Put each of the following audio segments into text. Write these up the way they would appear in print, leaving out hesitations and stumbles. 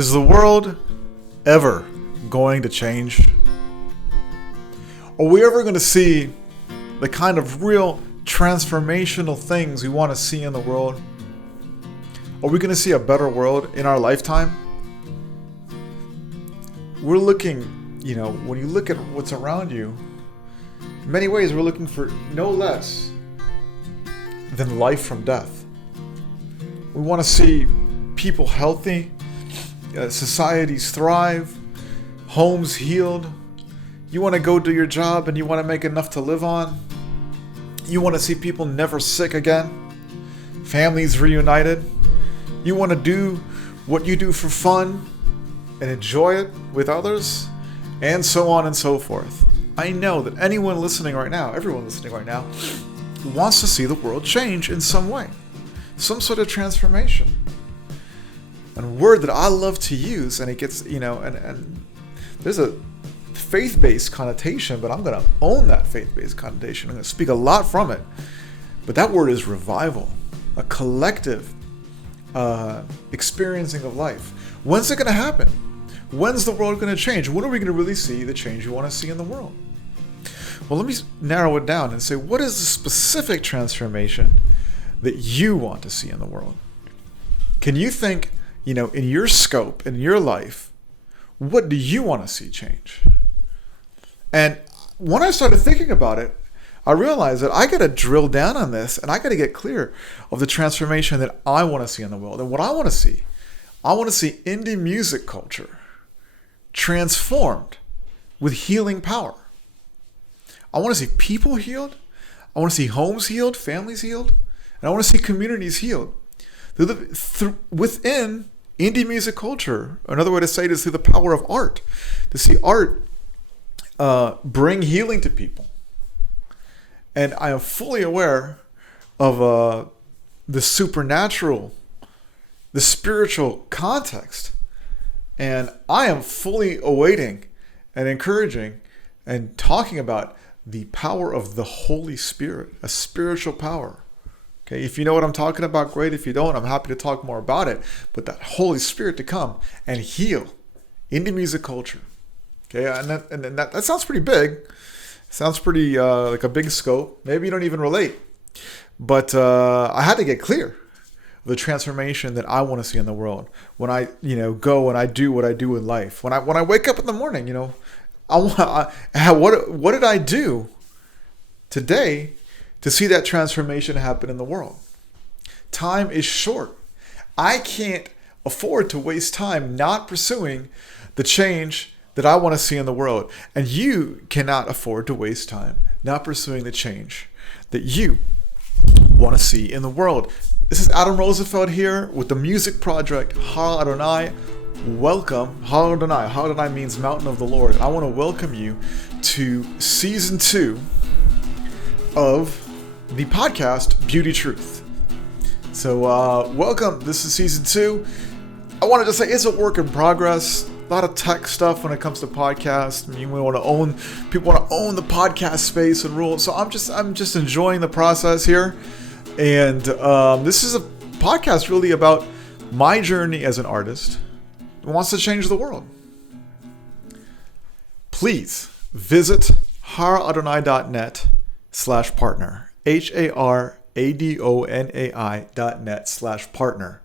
Is the world ever going to change? Are we ever going to see the kind of real transformational things we want to see in the world? Are we going to see a better world in our lifetime? We're looking, when you look at what's around you, in many ways we're looking for no less than life from death. We want to see people healthy, societies thrive, homes healed. You want to go do your job and you want to make enough to live on. You want to see people never sick again, families reunited. You want to do what you do for fun and enjoy it with others, and so on and so forth. I know that everyone listening right now, wants to see the world change in some way, some sort of transformation. And a word that I love to use, and it gets, and there's a faith-based connotation, but I'm going to own that faith-based connotation. I'm going to speak a lot from it. But that word is revival, a collective experiencing of life. When's it going to happen? When's the world going to change? When are we going to really see the change we want to see in the world? Well, let me narrow it down and say, what is the specific transformation that you want to see in the world? Can you think, in your scope, in your life, what do you want to see change? And when I started thinking about it, I realized that I got to drill down on this and I got to get clear of the transformation that I want to see in the world. And what I want to see indie music culture transformed with healing power. I want to see people healed. I want to see homes healed, families healed, and I want to see communities healed. Within indie music culture, another way to say it is through the power of art. To see art bring healing to people. And I am fully aware of the supernatural, the spiritual context. And I am fully awaiting and encouraging and talking about the power of the Holy Spirit, a spiritual power. Okay, if you know what I'm talking about, great. If you don't, I'm happy to talk more about it. But that Holy Spirit to come and heal indie music culture. Okay, and that sounds pretty big. Sounds pretty like a big scope. Maybe you don't even relate. But I had to get clear of the transformation that I want to see in the world. When I, go and I do what I do in life. When I wake up in the morning, what did I do today to see that transformation happen in the world? Time is short. I can't afford to waste time not pursuing the change that I want to see in the world. And you cannot afford to waste time not pursuing the change that you want to see in the world. This is Adam Rosenfeld here with the music project Har Adonai. Welcome, Har Adonai. Har Adonai means mountain of the Lord. I want to welcome you to season 2 of the podcast Beauty Truth. So welcome. This is season 2. I wanted to say it's a work in progress. A lot of tech stuff when it comes to podcasts. I mean, people want to own the podcast space and rules. So I'm just enjoying the process here. And this is a podcast really about my journey as an artist who wants to change the world. Please visit haradonai.net/partner. haradonai.net/partner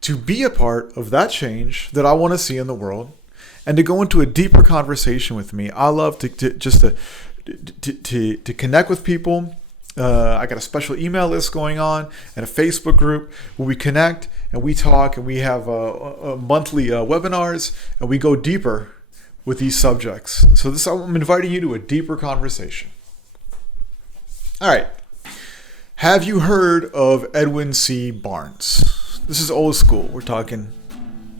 to be a part of that change that I want to see in the world and to go into a deeper conversation with me. I love to connect with people. I got a special email list going on and a Facebook group where we connect and we talk and we have monthly webinars and we go deeper with these subjects. So I'm inviting you to a deeper conversation. All right. Have you heard of Edwin C. Barnes? This is old school. We're talking,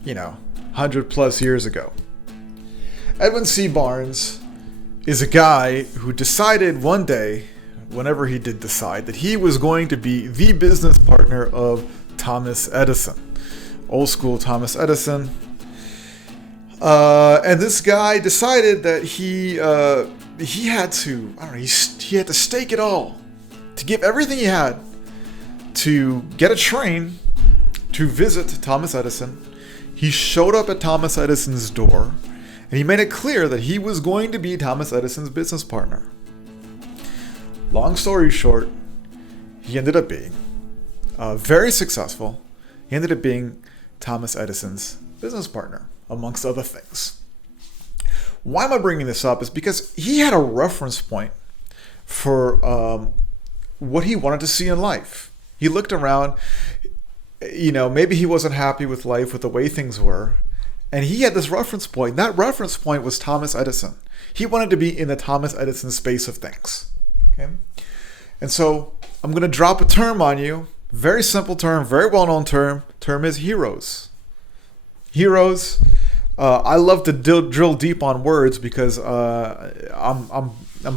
100 plus years ago. Edwin C. Barnes is a guy who decided one day, whenever he did decide, that he was going to be the business partner of Thomas Edison. Old school Thomas Edison. And this guy decided that he had to stake it all, to give everything he had to get a train to visit Thomas Edison. he showed up at Thomas Edison's door, and he made it clear that he was going to be Thomas Edison's business partner. Long story short, he ended up being very successful. He ended up being Thomas Edison's business partner, amongst other things. Why am I bringing this up? Is because he had a reference point for what he wanted to see in life. He looked around, maybe he wasn't happy with life, with the way things were, and he had this reference point. That reference point was Thomas Edison. He wanted to be in the Thomas Edison space of things. Okay? And so I'm going to drop a term on you. Very simple term, very well-known term. Term is heroes. Heroes. I love to drill deep on words because I'm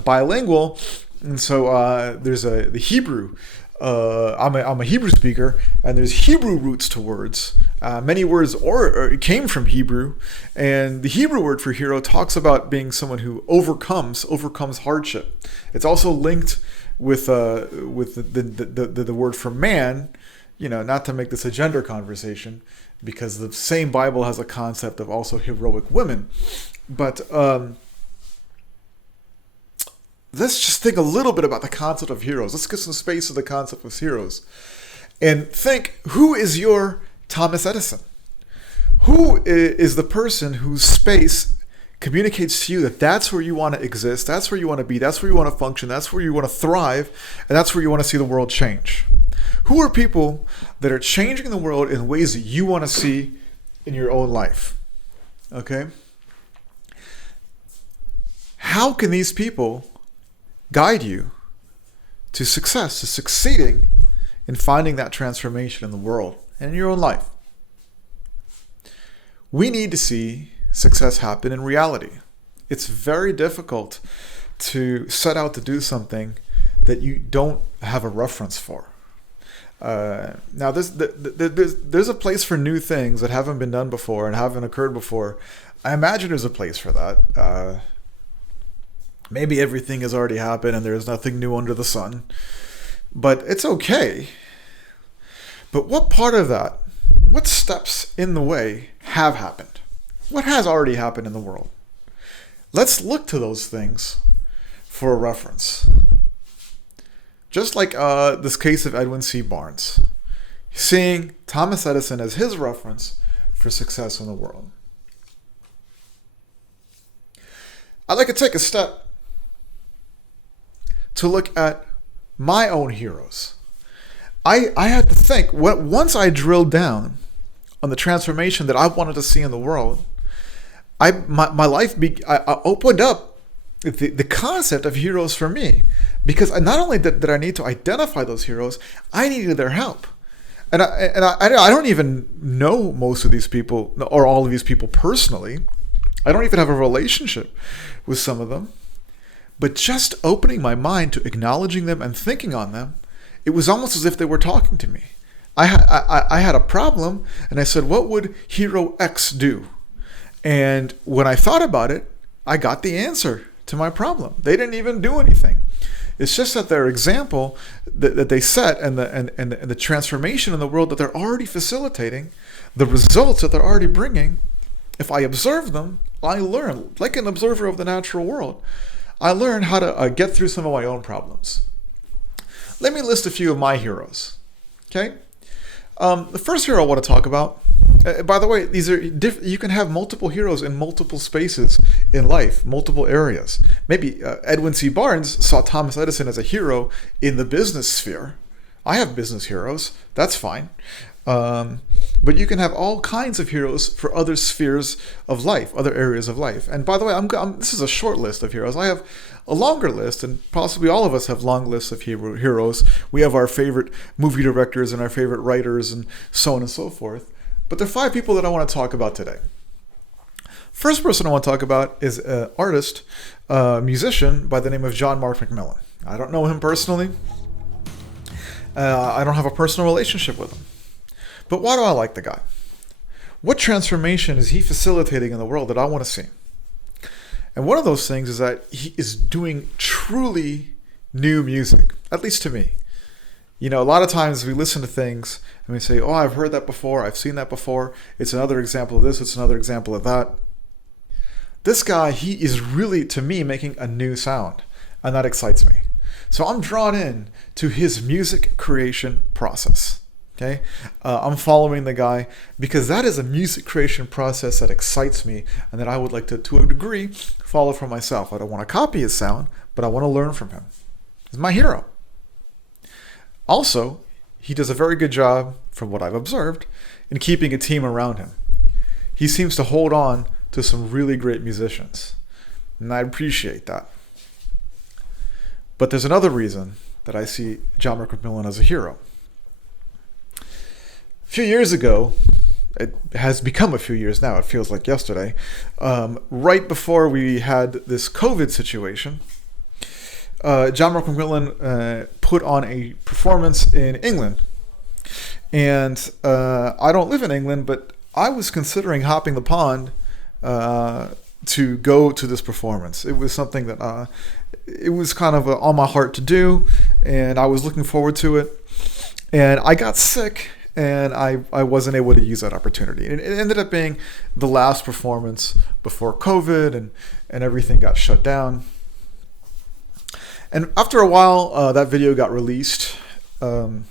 bilingual, and so there's the Hebrew. I'm a Hebrew speaker, and there's Hebrew roots to words. Many words came from Hebrew, and the Hebrew word for hero talks about being someone who overcomes hardship. It's also linked with the word for man. Not to make this a gender conversation, because the same Bible has a concept of also heroic women. But let's just think a little bit about the concept of heroes. Let's get some space to the concept of heroes. And think, who is your Thomas Edison? Who is the person whose space communicates to you that that's where you want to exist, that's where you want to be, that's where you want to function, that's where you want to thrive, and that's where you want to see the world change? Who are people that are changing the world in ways that you want to see in your own life? Okay? How can these people guide you to success, to succeeding in finding that transformation in the world and in your own life? We need to see success happen in reality. It's very difficult to set out to do something that you don't have a reference for. Now, there's a place for new things that haven't been done before and haven't occurred before. I imagine there's a place for that. Maybe everything has already happened and there's nothing new under the sun. But it's okay. But what part of that, what steps in the way have happened? What has already happened in the world? Let's look to those things for a reference. Just like this case of Edwin C. Barnes, seeing Thomas Edison as his reference for success in the world. I'd like to take a step to look at my own heroes. I had to think, once I drilled down on the transformation that I wanted to see in the world, my life I opened up the concept of heroes for me, because not only did I need to identify those heroes, I needed their help. And I don't even know most of these people or all of these people personally. I don't even have a relationship with some of them. But just opening my mind to acknowledging them and thinking on them, it was almost as if they were talking to me. I had a problem, and I said, what would hero X do? And when I thought about it, I got the answer to my problem. They didn't even do anything. It's just that their example that they set and the transformation in the world that they're already facilitating, the results that they're already bringing, if I observe them, I learn, like an observer of the natural world, I learn how to get through some of my own problems. Let me list a few of my heroes. Okay? The first hero I want to talk about, by the way, these are you can have multiple heroes in multiple spaces in life, multiple areas. Maybe Edwin C. Barnes saw Thomas Edison as a hero in the business sphere. I have business heroes. That's fine. But you can have all kinds of heroes for other spheres of life, other areas of life. And by the way, this is a short list of heroes. I have a longer list, and possibly all of us have long lists of heroes. We have our favorite movie directors and our favorite writers and so on and so forth. But there are 5 people that I want to talk about today. First person I want to talk about is an artist, musician by the name of John Mark McMillan. I don't know him personally. I don't have a personal relationship with him. But why do I like the guy? What transformation is he facilitating in the world that I want to see? And one of those things is that he is doing truly new music, at least to me. A lot of times we listen to things and we say, oh, I've heard that before. I've seen that before. It's another example of this. It's another example of that. This guy, he is really, to me, making a new sound. And that excites me. So I'm drawn in to his music creation process. Okay, I'm following the guy because that is a music creation process that excites me and that I would like to a degree, follow for myself. I don't want to copy his sound, but I want to learn from him. He's my hero. Also, he does a very good job, from what I've observed, in keeping a team around him. He seems to hold on to some really great musicians, and I appreciate that. But there's another reason that I see John Mark McMillan as a hero. A few years ago, it has become a few years now, it feels like yesterday, right before we had this COVID situation, John Mark McMillan put on a performance in England. And I don't live in England, but I was considering hopping the pond to go to this performance. It was something that it was kind of on my heart to do, and I was looking forward to it. And I got sick, and I wasn't able to use that opportunity. And it ended up being the last performance before COVID, and everything got shut down. And after a while, that video got released on,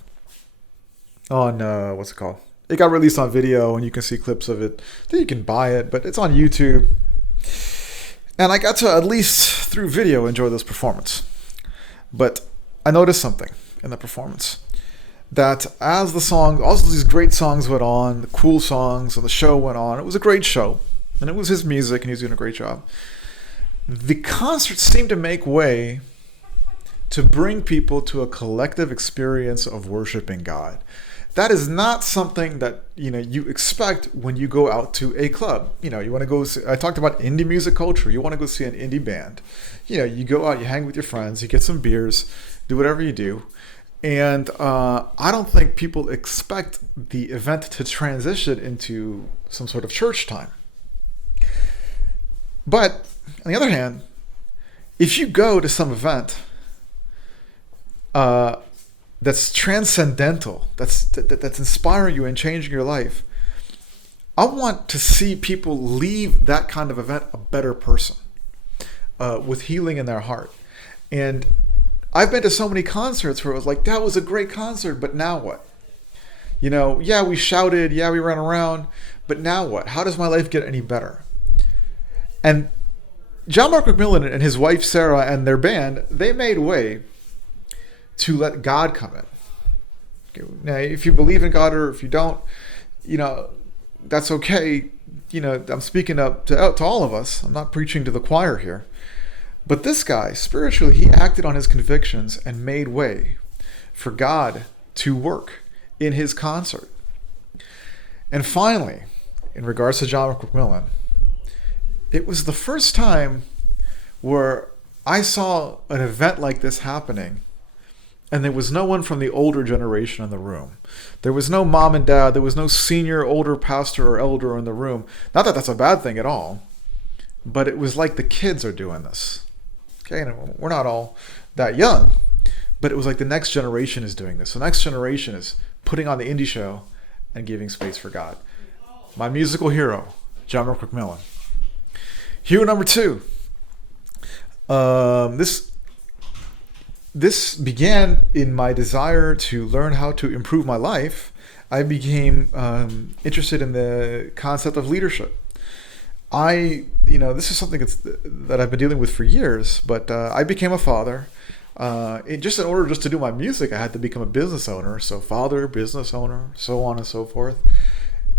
what's it called? It got released on video, and you can see clips of it. Then you can buy it, but it's on YouTube. And I got to, at least through video, enjoy this performance. But I noticed something in the performance. That as the song, all these great songs went on, the cool songs, and the show went on, it was a great show. And it was his music, and he was doing a great job. The concert seemed to make way to bring people to a collective experience of worshiping God. That is not something that you expect when you go out to a club. You want to go see, I talked about indie music culture. You want to go see an indie band. You go out, you hang with your friends, you get some beers, do whatever you do. And I don't think people expect the event to transition into some sort of church time. But on the other hand, if you go to some event that's transcendental, that's inspiring you and changing your life, I want to see people leave that kind of event a better person, with healing in their heart. And I've been to so many concerts where it was like, that was a great concert, but now what? Yeah, we shouted, yeah, we ran around, but now what? How does my life get any better? And John Mark McMillan and his wife Sarah and their band, they made way to let God come in. Okay, now, if you believe in God or if you don't, that's okay. I'm speaking up to all of us. I'm not preaching to the choir here. But this guy, spiritually, he acted on his convictions and made way for God to work in his concert. And finally, in regards to John Mark McMillan, it was the first time where I saw an event like this happening, and there was no one from the older generation in the room. There was no mom and dad. There was no senior, older pastor or elder in the room. Not that that's a bad thing at all, but it was like the kids are doing this. Okay, and we're not all that young, but it was like the next generation is doing this. The next generation is putting on the indie show and giving space for God. My musical hero, John Mark McMillan. Hero number 2. This began in my desire to learn how to improve my life. I became interested in the concept of leadership. This is something that I've been dealing with for years, but I became a father. In order to do my music, I had to become a business owner. So father, business owner, so on and so forth.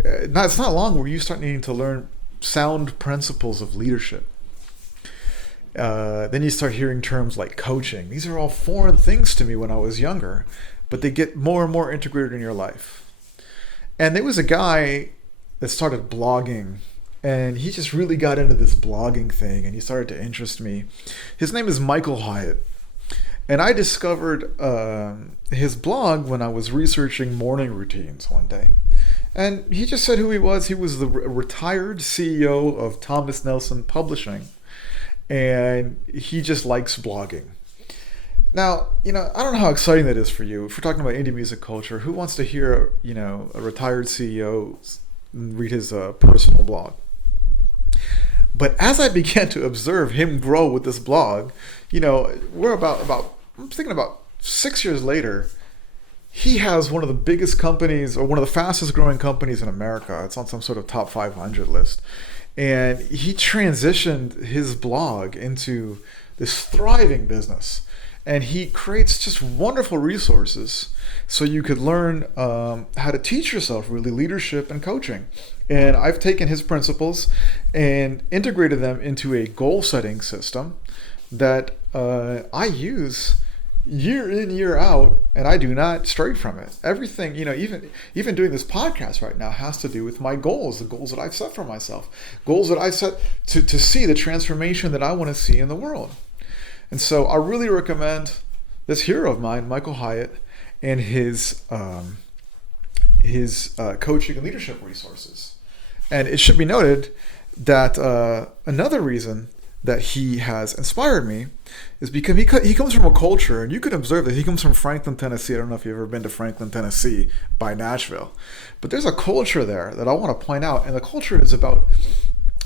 It's not long where you start needing to learn sound principles of leadership. Then you start hearing terms like coaching. These are all foreign things to me when I was younger, but they get more and more integrated in your life. And there was a guy that started blogging, and he just really got into this blogging thing, and he started to interest me. His name is Michael Hyatt. And I discovered his blog when I was researching morning routines one day. And he just said who he was. He was the retired CEO of Thomas Nelson Publishing. And he just likes blogging. Now, I don't know how exciting that is for you. If we're talking about indie music culture, who wants to hear, a retired CEO read his personal blog? But as I began to observe him grow with this blog, we're about I'm thinking about 6 years later, he has one of the biggest companies or one of the fastest growing companies in America. It's on some sort of top 500 list. And he transitioned his blog into this thriving business. And he creates just wonderful resources so you could learn how to teach yourself really leadership and coaching. And I've taken his principles and integrated them into a goal setting system that I use year in, year out, and I do not stray from it. Everything, even doing this podcast right now has to do with my goals, the goals that I've set for myself, goals that I've set to see the transformation that I want to see in the world. And so I really recommend this hero of mine, Michael Hyatt, and his coaching and leadership resources. And it should be noted that another reason that he has inspired me is because he comes from a culture, and you can observe that he comes from Franklin, Tennessee. I don't know if you've ever been to Franklin, Tennessee by Nashville, but there's a culture there that I want to point out, and the culture is about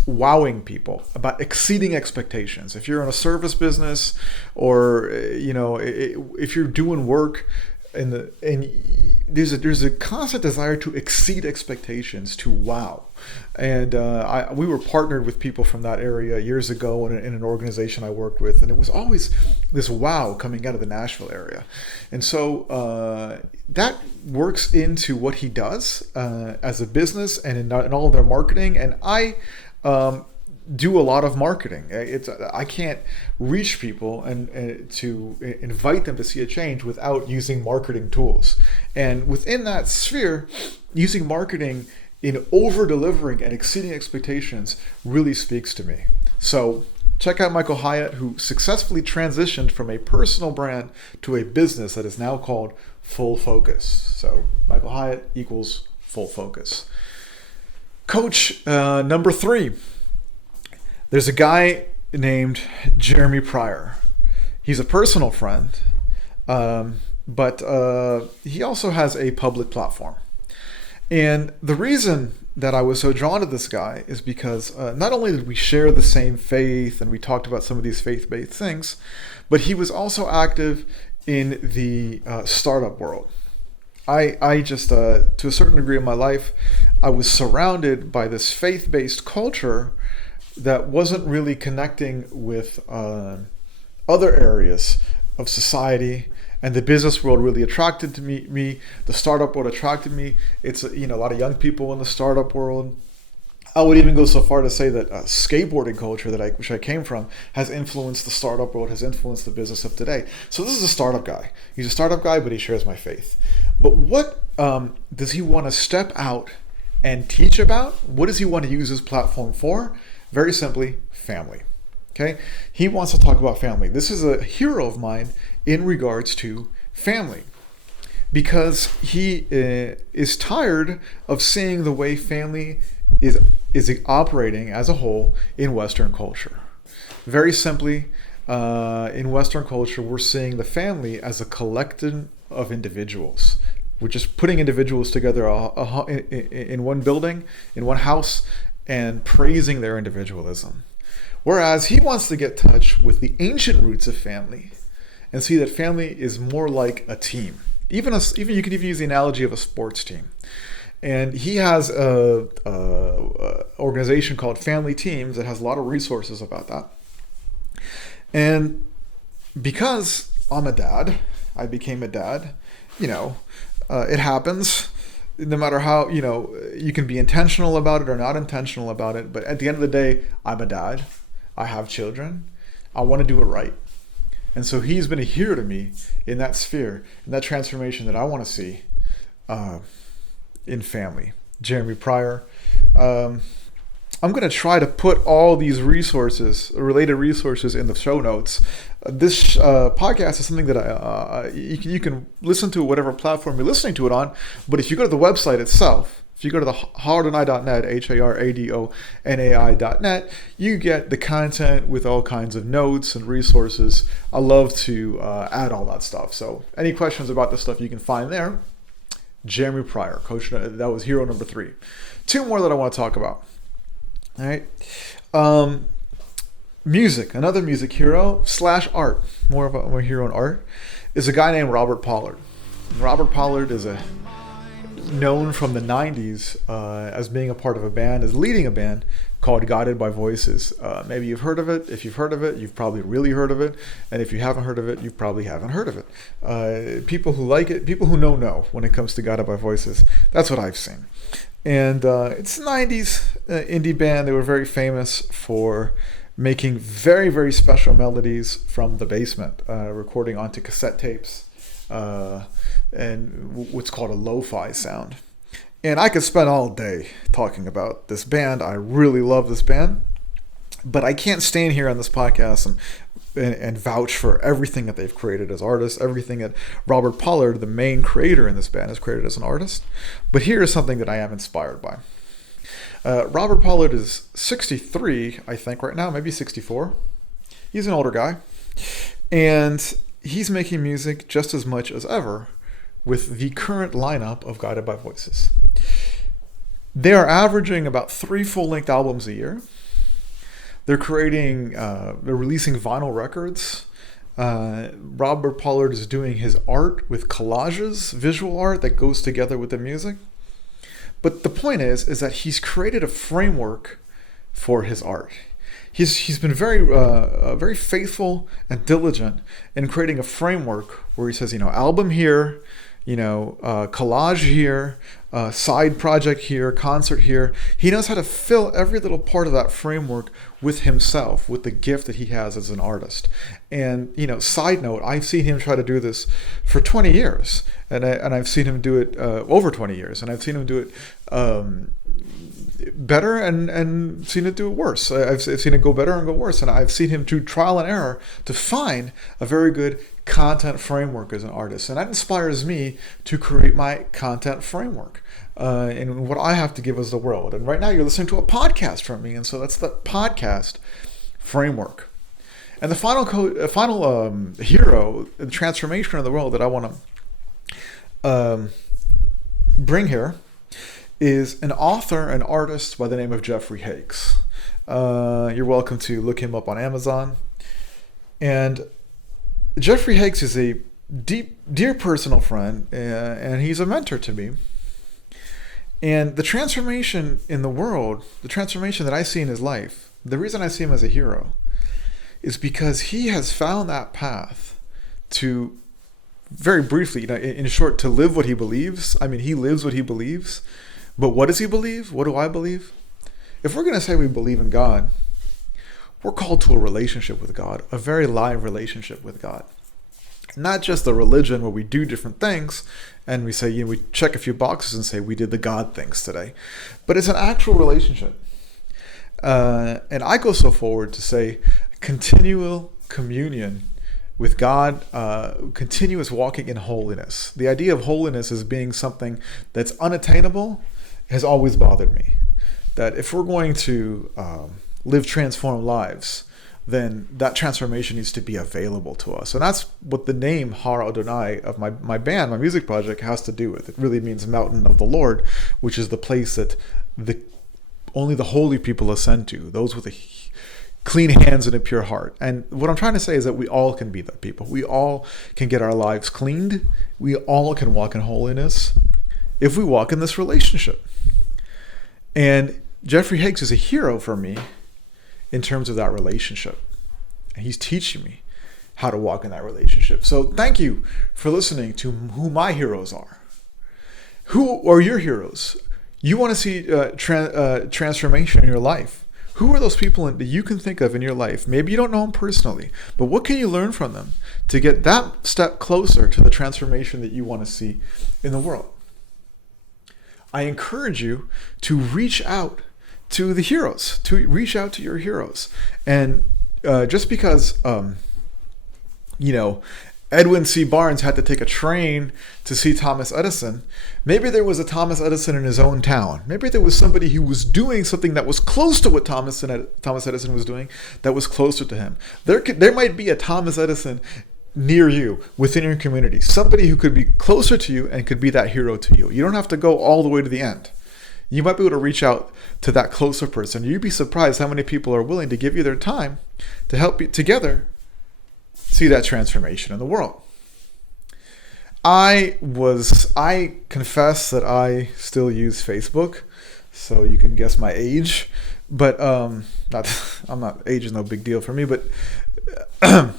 wowing people, about exceeding expectations. If you're in a service business, or if you're doing work and there's a constant desire to exceed expectations, to wow. And we were partnered with people from that area years ago in an organization I worked with, and it was always this wow coming out of the Nashville area. And so that works into what he does as a business and in all of their marketing. And I do a lot of marketing. I can't reach people and to invite them to see a change without using marketing tools. And within that sphere, using marketing in over-delivering and exceeding expectations really speaks to me. So check out Michael Hyatt, who successfully transitioned from a personal brand to a business that is now called Full Focus. So Michael Hyatt equals Full Focus. Coach number 3. There's a guy named Jeremy Pryor. He's a personal friend, but he also has a public platform. And the reason that I was so drawn to this guy is because not only did we share the same faith and we talked about some of these faith-based things, but he was also active in the startup world. I just, to a certain degree in my life, I was surrounded by this faith-based culture that wasn't really connecting with other areas of society, and the business world really attracted to me. The startup world attracted me. It's a lot of young people in the startup world. I would even go so far to say that skateboarding culture which I came from has influenced the startup world, has influenced the business of today. So this is a startup guy. He's a startup guy, but he shares my faith. But what does he want to step out and teach about? What does he want to use his platform for? Very simply, family. Okay? He wants to talk about family. This is a hero of mine in regards to family, because he is tired of seeing the way family is operating as a whole in Western culture. Very simply, in Western culture, we're seeing the family as a collective of individuals. We're just putting individuals together in one building, in one house, and praising their individualism. Whereas he wants to get in touch with the ancient roots of family and see that family is more like a team. Even you could even use the analogy of a sports team. And he has a organization called Family Teams that has a lot of resources about that. And because I'm a dad, I became a dad, it happens. No matter how, you can be intentional about it or not intentional about it. But at the end of the day, I'm a dad. I have children. I want to do it right. And so he's been a hero to me in that sphere, in that transformation that I want to see in family. Jeremy Pryor. I'm going to try to put all these resources, related resources, in the show notes This podcast is something that you can listen to whatever platform you're listening to it on. But if you go to the website itself, if you go to the haradonai.net, HARADONAI.net, you get the content with all kinds of notes and resources. I love to add all that stuff. So any questions about this stuff you can find there. Jeremy Pryor, coach, that was hero number 3. 2 more that I want to talk about. All right. Music, another music hero / art, more of a hero in art, is a guy named Robert Pollard. Robert Pollard is known from the 90s as being a part of a band, as leading a band called Guided by Voices. Maybe you've heard of it. If you've heard of it, you've probably really heard of it. And if you haven't heard of it, you probably haven't heard of it. People who like it, people who know when it comes to Guided by Voices. That's what I've seen. And it's 90s indie band. They were very famous for making very, very special melodies from the basement, recording onto cassette tapes. And what's called a lo-fi sound. And I could spend all day talking about this band. I really love this band, but I can't stand here on this podcast and vouch for everything that they've created as artists, everything that Robert Pollard, the main creator in this band, has created as an artist. But here is something that I am inspired by. Robert Pollard is 63, I think, right now, maybe 64. He's an older guy. And he's making music just as much as ever with the current lineup of Guided by Voices. They are averaging about 3 full-length albums a year. They're releasing vinyl records. Robert Pollard is doing his art with collages, visual art that goes together with the music. But the point is that he's created a framework for his art. He's been very faithful and diligent in creating a framework where he says, album here, collage here, side project here, concert here. He knows how to fill every little part of that framework with himself, with the gift that he has as an artist. And, side note, I've seen him try to do this for 20 years. And I've seen him do it over 20 years. And I've seen him do it better and seen it do it worse. I've seen it go better and go worse. And I've seen him do trial and error to find a very good content framework as an artist. And that inspires me to create my content framework and what I have to give as the world. And right now you're listening to a podcast from me. And so that's the podcast framework. And the final hero, the transformation of the world that I want to bring here is an author and artist by the name of Jeffrey Hakes. You're welcome to look him up on Amazon. And Jeffrey Hakes is a dear personal friend, and he's a mentor to me. And the transformation in the world, the transformation that I see in his life, the reason I see him as a hero is because he has found that path to, very briefly, in short, to live what he believes. I mean, he lives what he believes. But what does he believe? What do I believe? If we're going to say we believe in God, we're called to a relationship with God, a very live relationship with God. Not just a religion where we do different things and we say, we check a few boxes and say we did the God things today. But it's an actual relationship. And I go so forward to say continual communion with God, continuous walking in holiness. The idea of holiness as being something that's unattainable has always bothered me. That if we're going to live transformed lives, then that transformation needs to be available to us. And that's what the name Har Adonai of my band, my music project, has to do with. It really means mountain of the Lord, which is the place that only the holy people ascend to, those with clean hands and a pure heart. And what I'm trying to say is that we all can be that people. We all can get our lives cleaned. We all can walk in holiness if we walk in this relationship. And Jeffrey Hakes is a hero for me in terms of that relationship. And he's teaching me how to walk in that relationship. So thank you for listening to who my heroes are. Who are your heroes? You want to see transformation in your life. Who are those people that you can think of in your life? Maybe you don't know them personally, but what can you learn from them to get that step closer to the transformation that you want to see in the world? I encourage you to reach out to the heroes, to reach out to your heroes. And just because Edwin C. Barnes had to take a train to see Thomas Edison. Maybe there was a Thomas Edison in his own town. Maybe there was somebody who was doing something that was close to what Thomas Edison was doing, that was closer to him. There might be a Thomas Edison near you, within your community. Somebody who could be closer to you and could be that hero to you. You don't have to go all the way to the end. You might be able to reach out to that closer person. You'd be surprised how many people are willing to give you their time to help you together see that transformation in the world. I confess that I still use Facebook, so you can guess my age, but age is no big deal for me, but on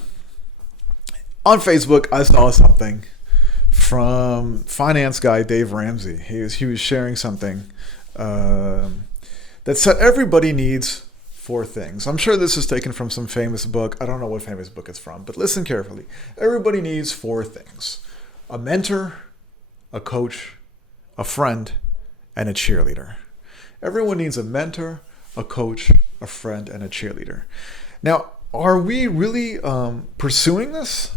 Facebook I saw something from finance guy Dave Ramsey. He was sharing something that said everybody needs 4 things. I'm sure this is taken from some famous book. I don't know what famous book it's from, but listen carefully. Everybody needs 4 things: a mentor, a coach, a friend, and a cheerleader. Everyone needs a mentor, a coach, a friend, and a cheerleader. Now, are we really pursuing this?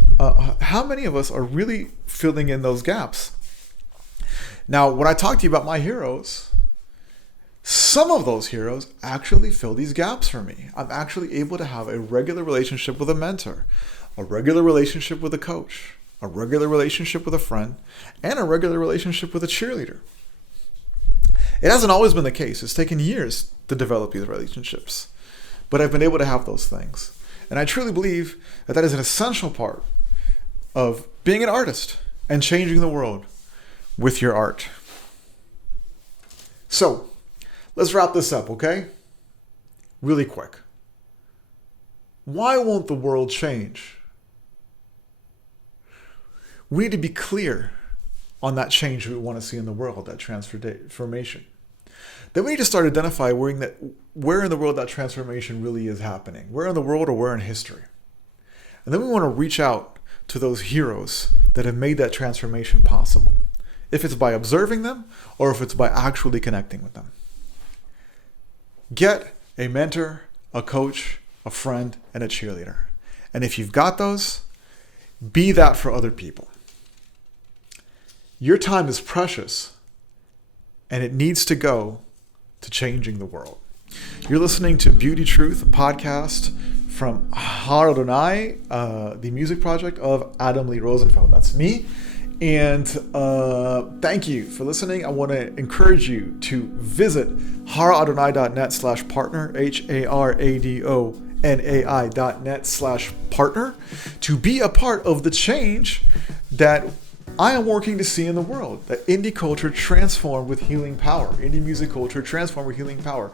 How many of us are really filling in those gaps? Now, when I talk to you about my heroes, some of those heroes actually fill these gaps for me. I'm actually able to have a regular relationship with a mentor, a regular relationship with a coach, a regular relationship with a friend, and a regular relationship with a cheerleader. It hasn't always been the case. It's taken years to develop these relationships, but I've been able to have those things. And I truly believe that that is an essential part of being an artist and changing the world with your art. So, let's wrap this up, okay? Really quick. Why won't the world change? We need to be clear on that change we want to see in the world, that transformation. Then we need to start identifying where in the world that transformation really is happening. Where in the world or where in history. And then we want to reach out to those heroes that have made that transformation possible. If it's by observing them or if it's by actually connecting with them. Get a mentor, a coach, a friend, and a cheerleader. And if you've got those, be that for other people. Your time is precious, and it needs to go to changing the world. You're listening to Beauty Truth, a podcast from Har Adonai, the music project of Adam Lee Rosenfeld. That's me. And thank you for listening. I want to encourage you to visit haradonai.net/partner, haradonai.net/partner, to be a part of the change that I am working to see in the world. That indie culture transformed with healing power. Indie music culture transformed with healing power.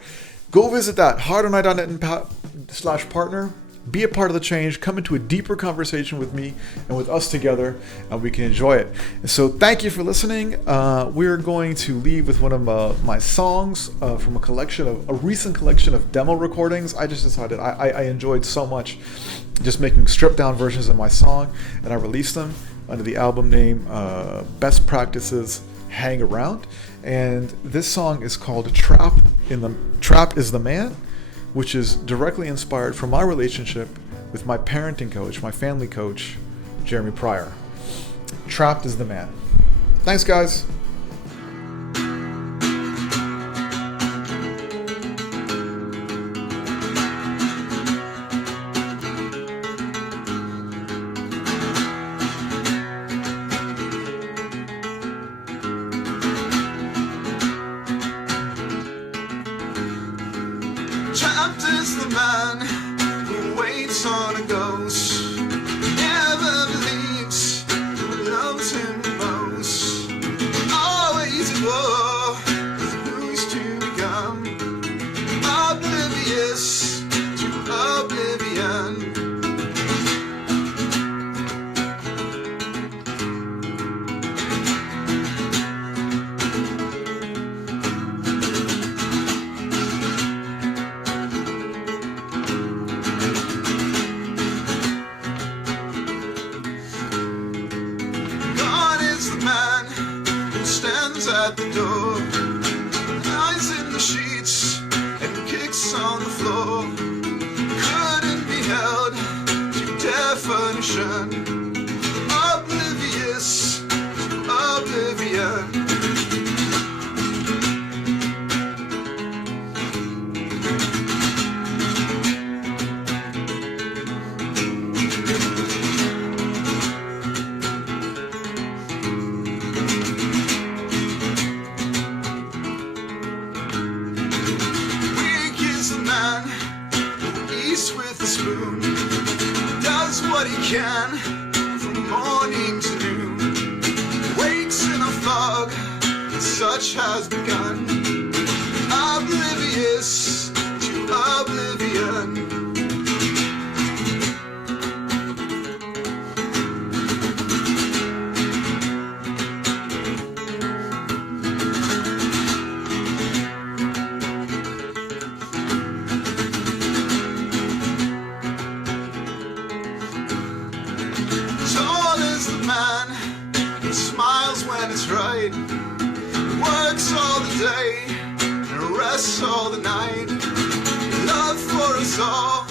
Go visit that, haradonai.net/partner. Be a part of the change, come into a deeper conversation with me and with us together, and we can enjoy it. And so thank you for listening. We're going to leave with one of my songs from a recent collection of demo recordings. I just decided I enjoyed so much just making stripped down versions of my song, and I released them under the album name Best Practices Hang Around. And this song is called Trap is the Man, which is directly inspired from my relationship with my parenting coach, my family coach, Jeremy Pryor. Trapped is the man. Thanks, guys. Trapped is the man who waits on a ghost, never believes who loves him most, always for who's to become, oblivious to oblivion. At the door, lies in the sheets and kicks on the floor, couldn't be held to definition. can from morning to noon. Waits in a fog, and such has begun. Oblivious to oblivion. Tall is the man who smiles when it's right, works all the day and rests all the night. Love for us all